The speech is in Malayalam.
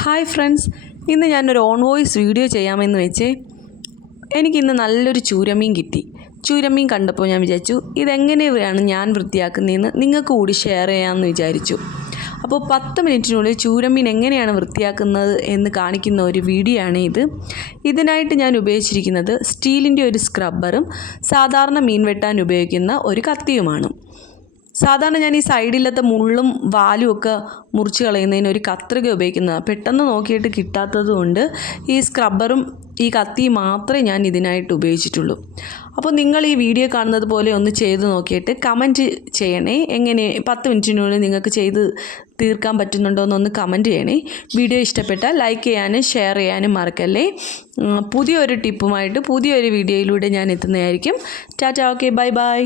ഹായ് ഫ്രണ്ട്സ്, ഇന്ന് ഞാനൊരു ഓൺ വോയിസ് വീഡിയോ ചെയ്യാമെന്ന് വെച്ചേ. എനിക്കിന്ന് നല്ലൊരു ചൂരമീൻ കിട്ടി. ചൂരമീൻ കണ്ടപ്പോൾ ഞാൻ വിചാരിച്ചു ഇതെങ്ങനെയാണ് ഞാൻ വൃത്തിയാക്കുന്നതെന്ന് നിങ്ങൾക്ക് കൂടി ഷെയർ ചെയ്യാമെന്ന് വിചാരിച്ചു. അപ്പോൾ 10 മിനിറ്റിനുള്ളിൽ ചൂരമീൻ എങ്ങനെയാണ് വൃത്തിയാക്കുന്നത് എന്ന് കാണിക്കുന്ന ഒരു വീഡിയോ ആണ് ഇത്. ഇതിനായിട്ട് ഞാൻ ഉപയോഗിച്ചിരിക്കുന്നത് സ്റ്റീലിൻ്റെ ഒരു സ്ക്രബ്ബറും സാധാരണ മീൻ വെട്ടാൻ ഉപയോഗിക്കുന്ന ഒരു കത്തിയുമാണ്. സാധാരണ ഞാൻ ഈ സൈഡിലത്തെ മുള്ളും വാലും ഒക്കെ മുറിച്ച് കളയുന്നതിന് ഒരു കത്രിക ഉപയോഗിക്കുന്നതാണ്. പെട്ടെന്ന് നോക്കിയിട്ട് കിട്ടാത്തത് കൊണ്ട് ഈ സ്ക്രബ്ബറും ഈ കത്തിയും മാത്രമേ ഞാൻ ഇതിനായിട്ട് ഉപയോഗിച്ചിട്ടുള്ളൂ. അപ്പോൾ നിങ്ങൾ ഈ വീഡിയോ കാണുന്നത് പോലെ ഒന്ന് ചെയ്ത് നോക്കിയിട്ട് കമൻറ്റ് ചെയ്യണേ. എങ്ങനെ 10 മിനിറ്റിനുള്ളിൽ നിങ്ങൾക്ക് ചെയ്ത് തീർക്കാൻ പറ്റുന്നുണ്ടോ എന്നൊന്ന് കമൻറ്റ് ചെയ്യണേ. വീഡിയോ ഇഷ്ടപ്പെട്ടാൽ ലൈക്ക് ചെയ്യാനും ഷെയർ ചെയ്യാനും മറക്കല്ലേ. പുതിയൊരു ടിപ്പുമായിട്ട് പുതിയൊരു വീഡിയോയിലൂടെ ഞാൻ എത്തുന്നതായിരിക്കും. Tata, okay, bye by.